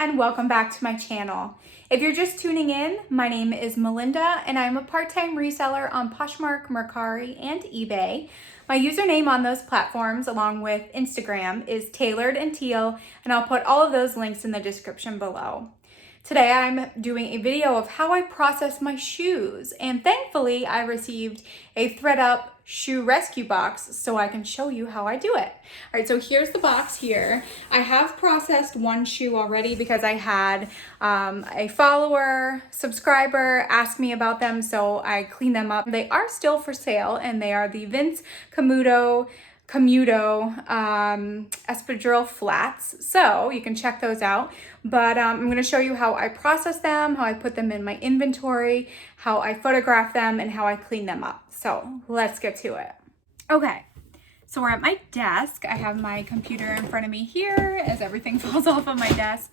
and welcome back to my channel. If you're just tuning in, my name is Melinda and I'm a part-time reseller on Poshmark, Mercari, and eBay. My username on those platforms along with Instagram is Tailored and Teal, and I'll put all of those links in the description below. Today I'm doing a video of how I process my shoes, and thankfully I received a ThredUp shoe rescue box so I can show you how I do it. All right, so here's the box here. I have processed one shoe already because I had a follower, subscriber ask me about them, so I cleaned them up. They are still for sale, and they are the Vince Camuto espadrille flats, so you can check those out. But I'm going to show you how I process them, how I put them in my inventory, how I photograph them, and how I clean them up. So let's get to it. Okay, so we're at my desk. I have my computer in front of me here as everything falls off of my desk,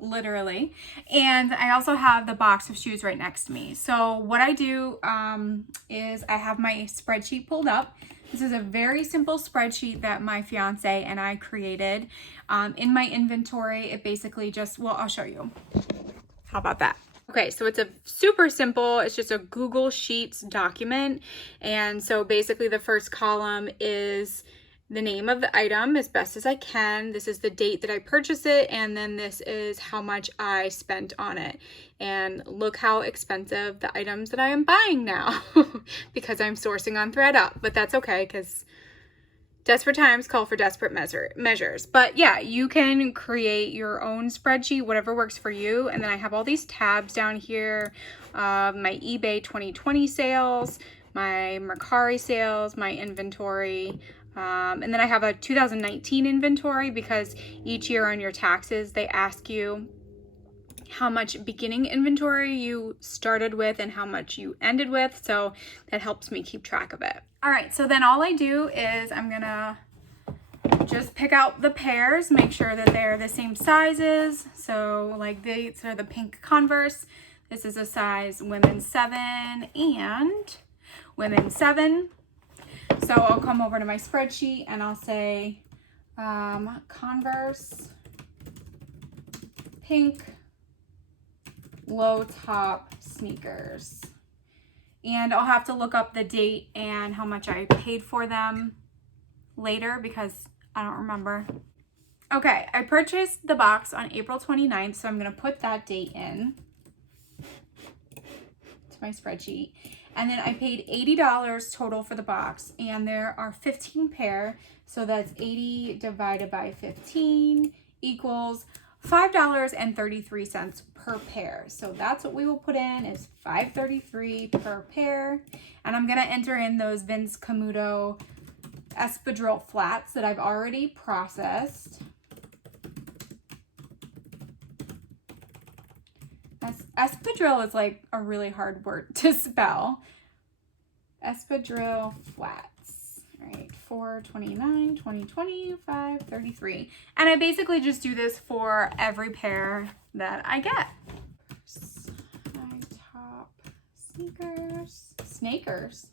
literally. And I also have the box of shoes right next to me. So what I do is I have my spreadsheet pulled up. This is a very simple spreadsheet that my fiance and I created. In my inventory, it basically just, well, I'll show you. How about that? Okay, so it's a super simple, it's just a Google Sheets document. And so basically the first column is the name of the item as best as I can. This is the date that I purchased it, and then this is how much I spent on it. And look how expensive the items that I am buying now because I'm sourcing on ThredUp, but that's okay because desperate times call for desperate measures. But yeah, you can create your own spreadsheet, whatever works for you. And then I have all these tabs down here, my eBay 2020 sales, my Mercari sales, my inventory, and then I have a 2019 inventory because each year on your taxes, they ask you how much beginning inventory you started with and how much you ended with. So that helps me keep track of it. All right, so then all I do is I'm gonna just pick out the pairs, make sure that they're the same sizes. So like these are the pink Converse. This is a size women's 7 and women's 7. So I'll come over to my spreadsheet and I'll say Converse pink low top sneakers. And I'll have to look up the date and how much I paid for them later because I don't remember. Okay, I purchased the box on April 29th, so I'm going to put that date in to my spreadsheet. And then I paid $80 total for the box, and there are 15 pair, so that's 80 divided by 15 equals $5.33 per pair. So that's what we will put in, is $5.33 per pair. And I'm gonna enter in those Vince Camuto espadrille flats that I've already processed. Espadrille is like a really hard word to spell. Espadrille flats. All right, $4.29, $20.20, $5.33. And I basically just do this for every pair that I get. High top sneakers. Snakers.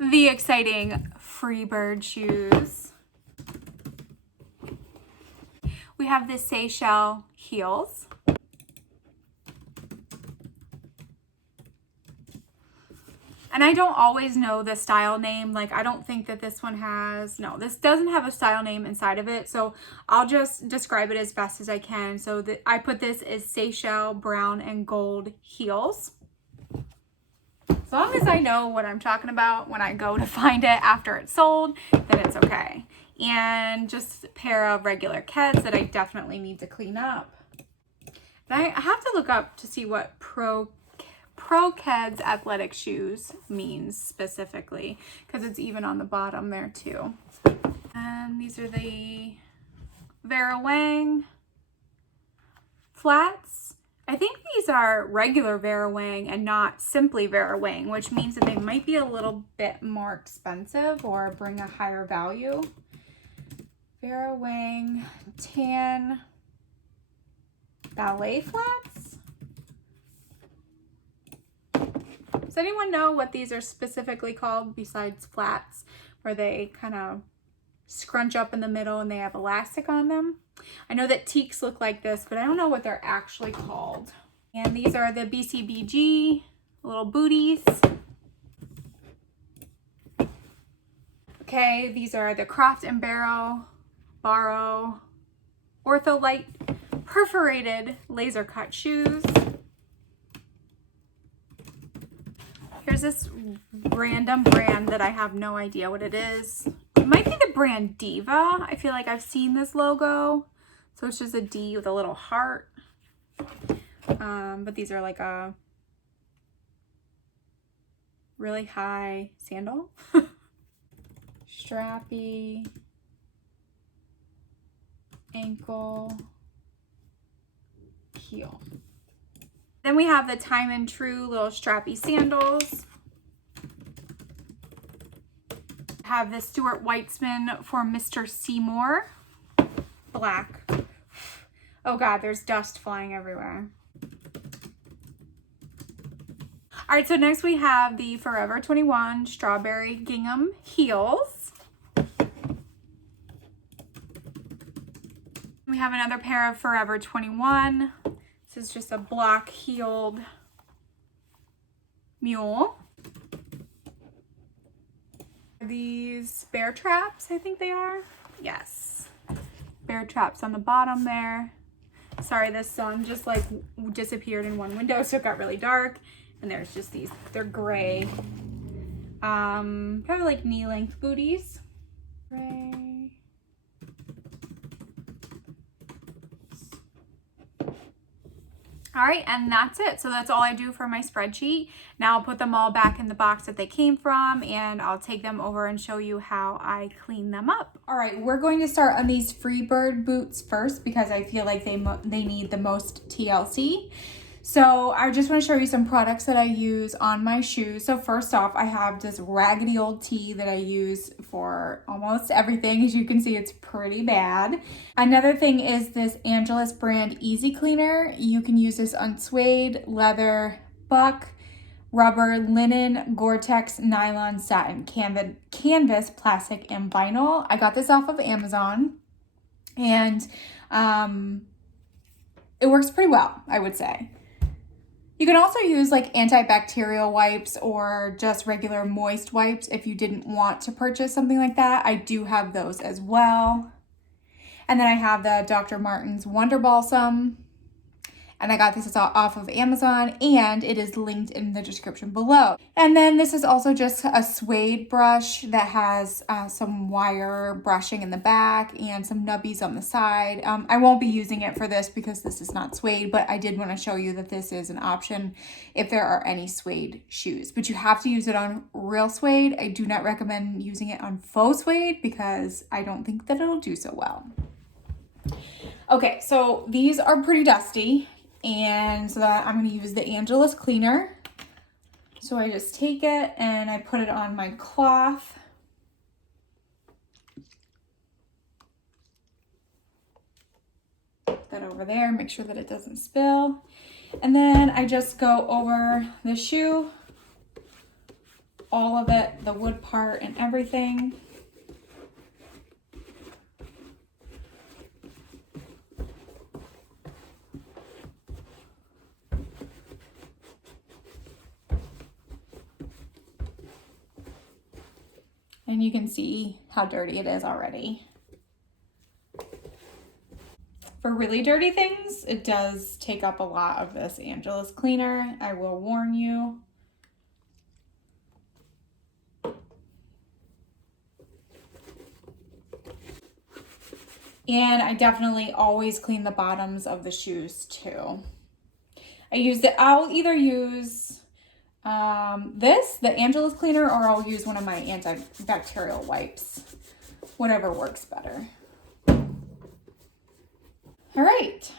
The exciting Freebird shoes. We have the Seychelles heels. And I don't always know the style name. Like, I don't think that this one has, no, this doesn't have a style name inside of it. So I'll just describe it as best as I can. So I put this as Seychelles brown and gold heels. As long as I know what I'm talking about when I go to find it after it's sold, then it's okay. And just a pair of regular Keds that I definitely need to clean up. And I have to look up to see what Pro Keds athletic shoes means specifically, because it's even on the bottom there too. And these are the Vera Wang flats. I think these are regular Vera Wang and not simply Vera Wang, which means that they might be a little bit more expensive or bring a higher value. Vera Wang tan ballet flats. Does anyone know what these are specifically called besides flats, where they kind of scrunch up in the middle and they have elastic on them. I know that teaks look like this, but I don't know what they're actually called. And these are the BCBG little booties. Okay, these are the Croft and Barrow Ortholite perforated laser cut shoes. Here's this random brand that I have no idea what it is. It might be the brand Diva. I feel like I've seen this logo. So it's just a D with a little heart. But these are like a really high sandal. Strappy, ankle, heel. Then we have the Time and True little strappy sandals. Have the Stuart Weitzman for Mr. Seymour, black. Oh God, there's dust flying everywhere. All right, so next we have the Forever 21 Strawberry Gingham heels. We have another pair of Forever 21. This is just a black heeled mule. These bear traps, I think they are. Yes, bear traps on the bottom there. Sorry, the sun just like disappeared in one window, so it got really dark. And there's just these, they're gray. Kind of like knee-length booties. Gray. All right, and that's it. So that's all I do for my spreadsheet. Now I'll put them all back in the box that they came from, and I'll take them over and show you how I clean them up. All right, we're going to start on these Freebird boots first because I feel like they need the most TLC. So I just want to show you some products that I use on my shoes. So first off, I have this raggedy old tee that I use for almost everything. As you can see, it's pretty bad. Another thing is this Angelus brand Easy Cleaner. You can use this on suede, leather, buck, rubber, linen, Gore-Tex, nylon, satin, canvas, plastic, and vinyl. I got this off of Amazon, and it works pretty well, I would say. You can also use like antibacterial wipes or just regular moist wipes if you didn't want to purchase something like that. I do have those as well. And then I have the Dr. Marten's Wonder Balsam. And I got this off of Amazon, and it is linked in the description below. And then this is also just a suede brush that has some wire brushing in the back and some nubbies on the side. I won't be using it for this because this is not suede, but I did want to show you that this is an option if there are any suede shoes. But you have to use it on real suede. I do not recommend using it on faux suede because I don't think that it'll do so well. Okay, so these are pretty dusty. And so that I'm going to use the Angelus cleaner. So I just take it and I put it on my cloth. Put that over there, make sure that it doesn't spill. And then I just go over the shoe, all of it, the wood part and everything. And you can see how dirty it is already. For really dirty things, it does take up a lot of this Angelus cleaner, I will warn you. And I definitely always clean the bottoms of the shoes too. I'll either use the Angelus cleaner, or I'll use one of my antibacterial wipes, whatever works better. All right,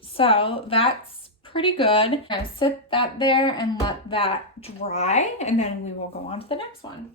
so that's pretty good. I'm gonna sit that there and let that dry, and then we will go on to the next one.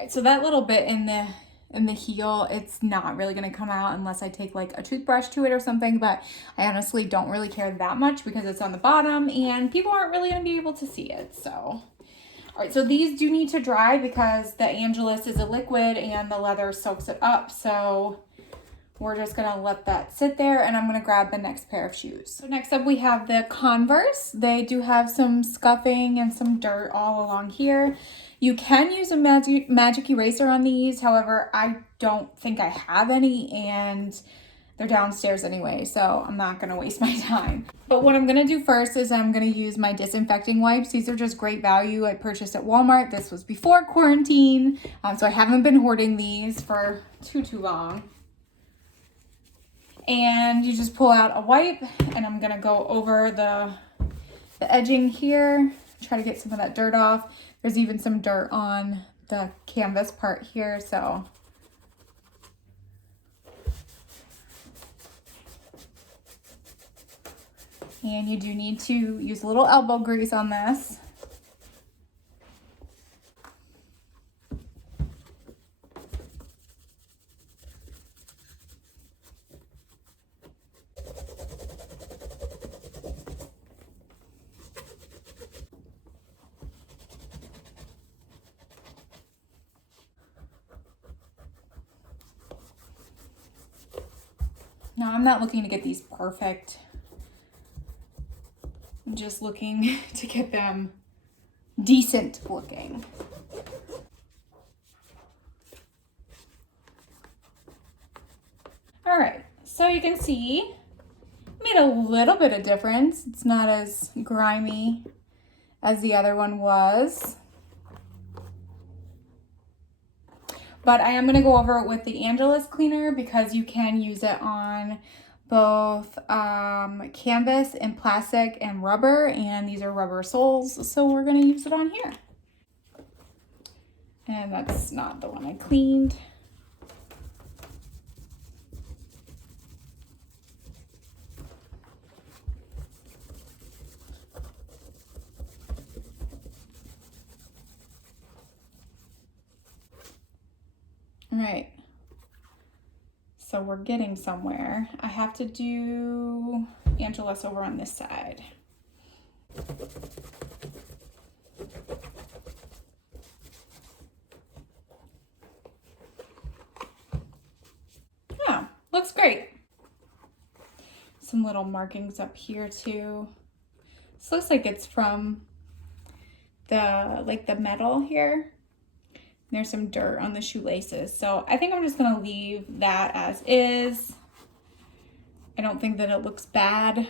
Right, so that little bit in the heel, it's not really gonna come out unless I take like a toothbrush to it or something, but I honestly don't really care that much because it's on the bottom and people aren't really gonna be able to see it, so. All right, so these do need to dry because the Angelus is a liquid and the leather soaks it up, so we're just gonna let that sit there and I'm gonna grab the next pair of shoes. So next up we have the Converse. They do have some scuffing and some dirt all along here. You can use a magic eraser on these. However, I don't think I have any and they're downstairs anyway, so I'm not gonna waste my time. But what I'm gonna do first is I'm gonna use my disinfecting wipes. These are just great value. I purchased at Walmart. This was before quarantine, so I haven't been hoarding these for too long. And you just pull out a wipe and I'm gonna go over the edging here, try to get some of that dirt off. There's even some dirt on the canvas part here, so. And you do need to use a little elbow grease on this. Now, I'm not looking to get these perfect. I'm just looking to get them decent looking. All right, so you can see, made a little bit of difference. It's not as grimy as the other one was. But I am going to go over it with the Angelus cleaner because you can use it on both canvas and plastic and rubber, and these are rubber soles, so we're going to use it on here. And that's not the one I cleaned. All right, so we're getting somewhere. I have to do Angelus over on this side. Oh, looks great. Some little markings up here too. This looks like it's from the metal here. There's some dirt on the shoelaces. So I think I'm just gonna leave that as is. I don't think that it looks bad.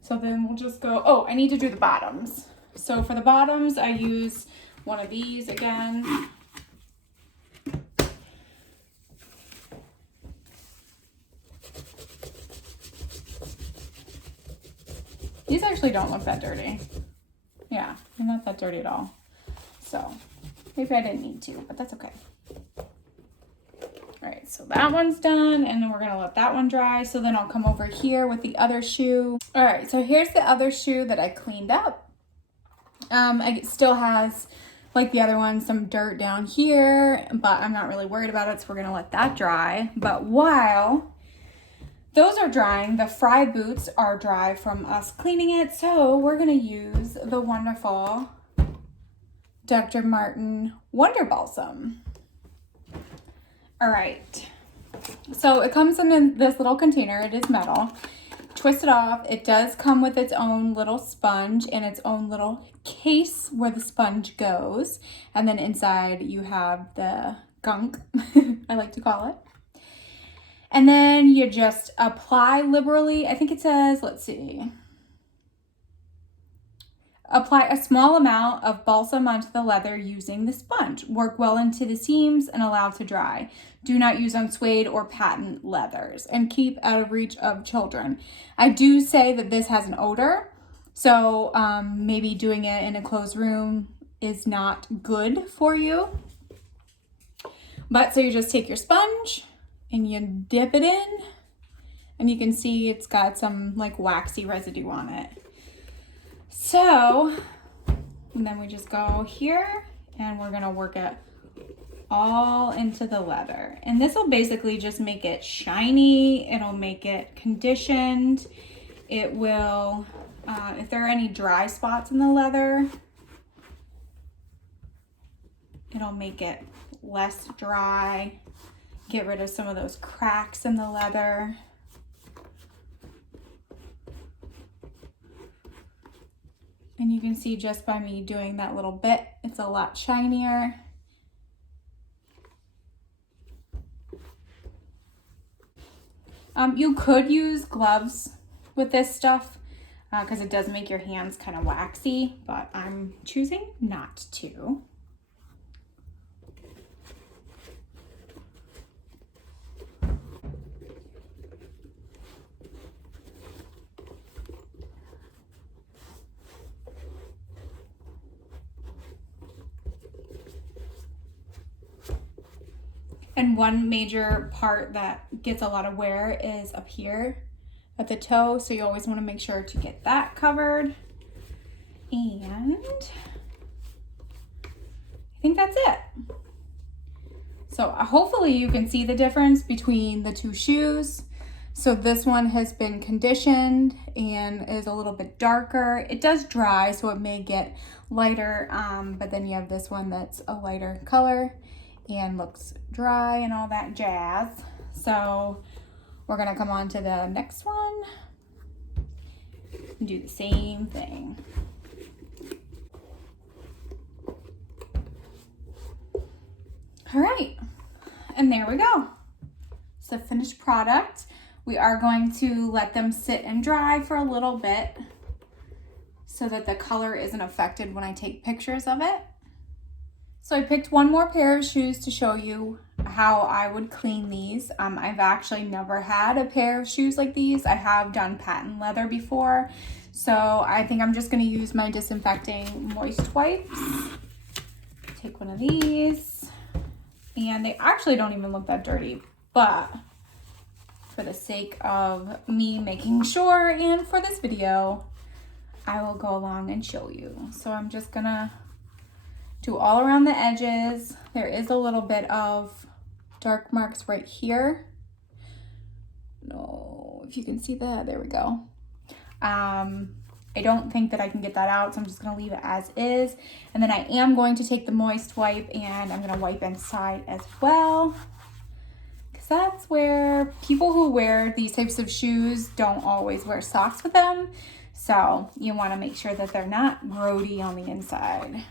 So then we'll just go, oh, I need to do the bottoms. So for the bottoms, I use one of these again. These actually don't look that dirty. Yeah, they're not that dirty at all. So maybe I didn't need to, but that's okay. All right, so that one's done, and then we're gonna let that one dry. So then I'll come over here with the other shoe. All right, so here's the other shoe that I cleaned up. It still has, like the other one, some dirt down here, but I'm not really worried about it, so we're gonna let that dry. But while those are drying, the Fry boots are dry from us cleaning it, so we're gonna use the wonderful Dr. Marten Wonder Balsam. All right, so it comes in this little container. It is metal. Twist it off. It does come with its own little sponge and its own little case where the sponge goes. And then inside you have the gunk, I like to call it. And then you just apply liberally. I think it says, let's see. Apply a small amount of balsam onto the leather using the sponge. Work well into the seams and allow to dry. Do not use on suede or patent leathers and keep out of reach of children. I do say that this has an odor, so maybe doing it in a closed room is not good for you. But so you just take your sponge and you dip it in, and you can see it's got some like waxy residue on it. So, and then we just go here and we're gonna work it all into the leather. And this will basically just make it shiny. It'll make it conditioned. It will, if there are any dry spots in the leather, it'll make it less dry, get rid of some of those cracks in the leather. And you can see just by me doing that little bit, it's a lot shinier. You could use gloves with this stuff because it does make your hands kind of waxy, but I'm choosing not to. And one major part that gets a lot of wear is up here at the toe. So you always want to make sure to get that covered. And I think that's it. So hopefully you can see the difference between the two shoes. So this one has been conditioned and is a little bit darker. It does dry, so it may get lighter, but then you have this one that's a lighter color and looks dry and all that jazz. So we're gonna come on to the next one and do the same thing. All right, and there we go. It's the finished product. We are going to let them sit and dry for a little bit so that the color isn't affected when I take pictures of it. So I picked one more pair of shoes to show you how I would clean these. I've actually never had a pair of shoes like these. I have done patent leather before. So I think I'm just gonna use my disinfecting moist wipes. Take one of these. And they actually don't even look that dirty, but for the sake of me making sure and for this video, I will go along and show you. So I'm just gonna do all around the edges. There is a little bit of dark marks right here. No, if you can see that, there we go. I don't think that I can get that out, so I'm just gonna leave it as is. And then I am going to take the moist wipe and I'm gonna wipe inside as well. Because that's where people who wear these types of shoes don't always wear socks with them. So you wanna make sure that they're not grody on the inside.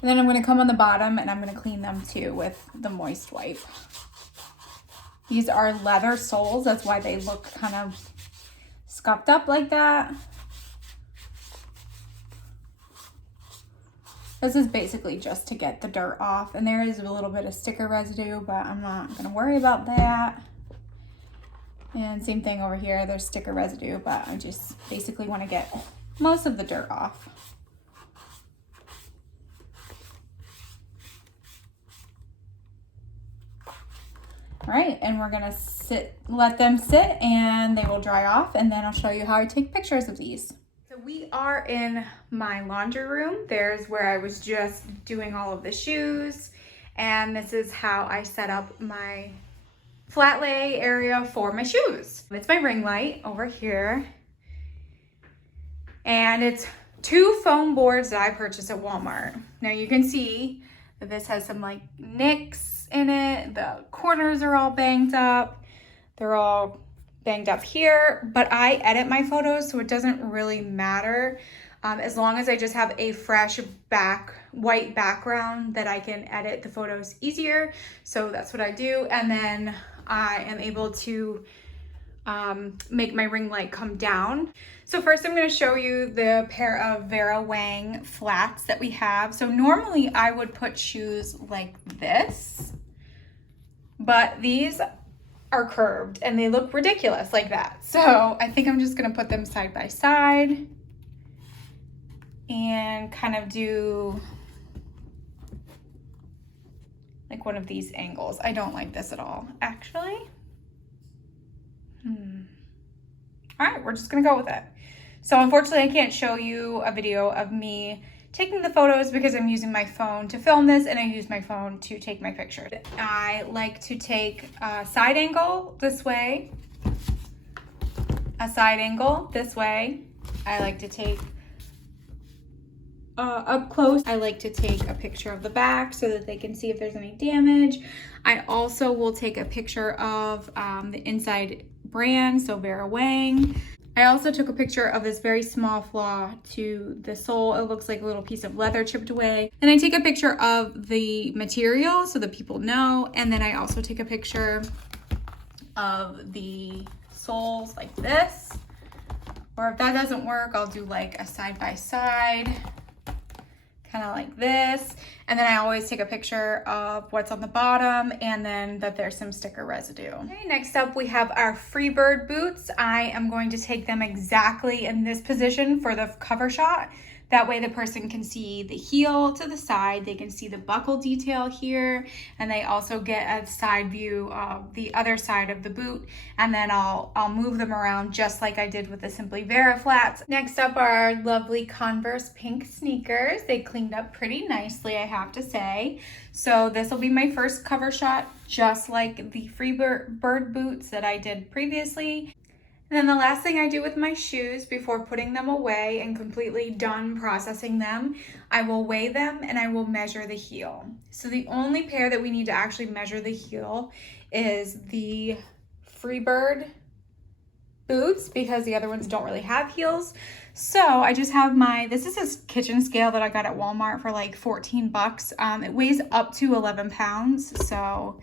And then I'm gonna come on the bottom and I'm gonna clean them too with the moist wipe. These are leather soles, that's why they look kind of scuffed up like that. This is basically just to get the dirt off, and there is a little bit of sticker residue, but I'm not gonna worry about that. And same thing over here, there's sticker residue, but I just basically wanna get most of the dirt off. All right, and we're gonna let them sit and they will dry off, and then I'll show you how I take pictures of these. So we are in my laundry room. There's where I was just doing all of the shoes, and this is how I set up my flat lay area for my shoes. It's my ring light over here, and it's 2 foam boards that I purchased at Walmart. Now you can see that this has some like nicks in it. The corners are all banged up. They're all banged up here, but I edit my photos, so it doesn't really matter. As long as I just have a fresh white background that I can edit the photos easier. So that's what I do. And then I am able to make my ring light come down. So first I'm going to show you the pair of Vera Wang flats that we have. So normally I would put shoes like this, but these are curved and they look ridiculous like that. So I think I'm just going to put them side by side. and kind of do like one of these angles. I don't like this at all, actually. All right, we're just gonna go with it. So unfortunately, I can't show you a video of me taking the photos because I'm using my phone to film this, and I use my phone to take my pictures. I like to take a side angle this way, a side angle this way. I like to take up close. I like to take a picture of the back so that they can see if there's any damage. I also will take a picture of the inside brand, so Vera Wang. I also took a picture of this very small flaw to the sole. It looks like a little piece of leather chipped away. And I take a picture of the material so that people know. And then I also take a picture of the soles like this. Or if that doesn't work, I'll do like a side by side, kind of like this. And then I always take a picture of what's on the bottom and then that there's some sticker residue. Okay, next up we have our Freebird boots. I am going to take them exactly in this position for the cover shot. That way the person can see the heel to the side, they can see the buckle detail here, and they also get a side view of the other side of the boot, and then I'll move them around just like I did with the Simply Vera flats. Next up are our lovely Converse pink sneakers. They cleaned up pretty nicely, I have to say. So this will be my first cover shot, just like the Freebird boots that I did previously. And then the last thing I do with my shoes before putting them away and completely done processing them, I will weigh them and I will measure the heel. So the only pair that we need to actually measure the heel is the Freebird boots, because the other ones don't really have heels. So I just have this is a kitchen scale that I got at Walmart for like 14 bucks. It weighs up to 11 pounds. So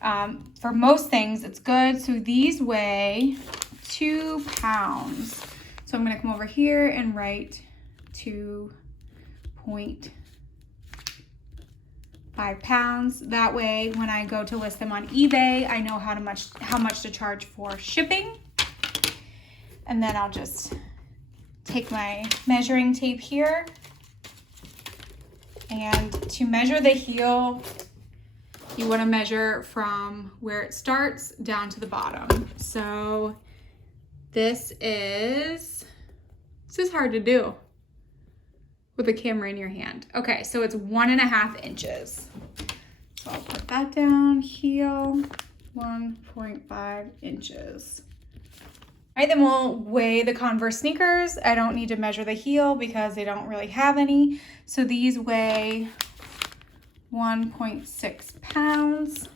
for most things, it's good. So these weigh 2 pounds. So I'm going to come over here and write 2.5 pounds. That way, when I go to list them on eBay, I know how much to charge for shipping. And then I'll just take my measuring tape here. And to measure the heel, you want to measure from where it starts down to the bottom. So this is hard to do with a camera in your hand. Okay, so it's 1.5 inches. So I'll put that down, heel, 1.5 inches. All right, then we'll weigh the Converse sneakers. I don't need to measure the heel because they don't really have any. So these weigh 1.6 pounds.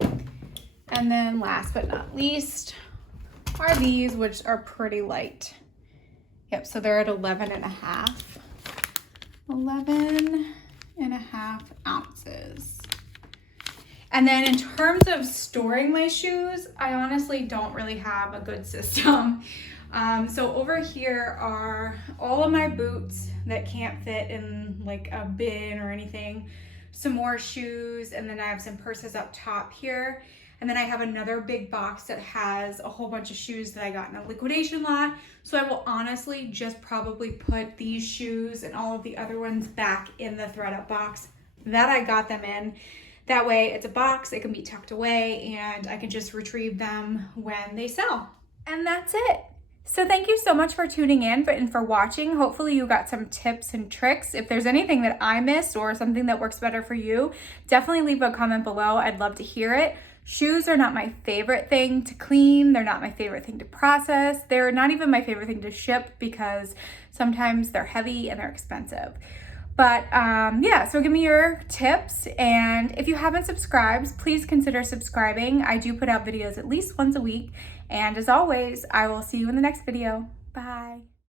And then last but not least are these, which are pretty light. Yep, so they're at 11.5 ounces. And then in terms of storing my shoes, I honestly don't really have a good system. So over here are all of my boots that can't fit in like a bin or anything, some more shoes, and then I have some purses up top here. And then I have another big box that has a whole bunch of shoes that I got in a liquidation lot. So I will honestly just probably put these shoes and all of the other ones back in the ThredUp box that I got them in. That way it's a box, it can be tucked away, and I can just retrieve them when they sell. And that's it. So thank you so much for tuning in and for watching. Hopefully you got some tips and tricks. If there's anything that I missed or something that works better for you, definitely leave a comment below. I'd love to hear it. Shoes are not my favorite thing to clean. They're not my favorite thing to process. They're not even my favorite thing to ship because sometimes they're heavy and they're expensive. But yeah, so give me your tips. And if you haven't subscribed, please consider subscribing. I do put out videos at least once a week. And as always, I will see you in the next video. Bye.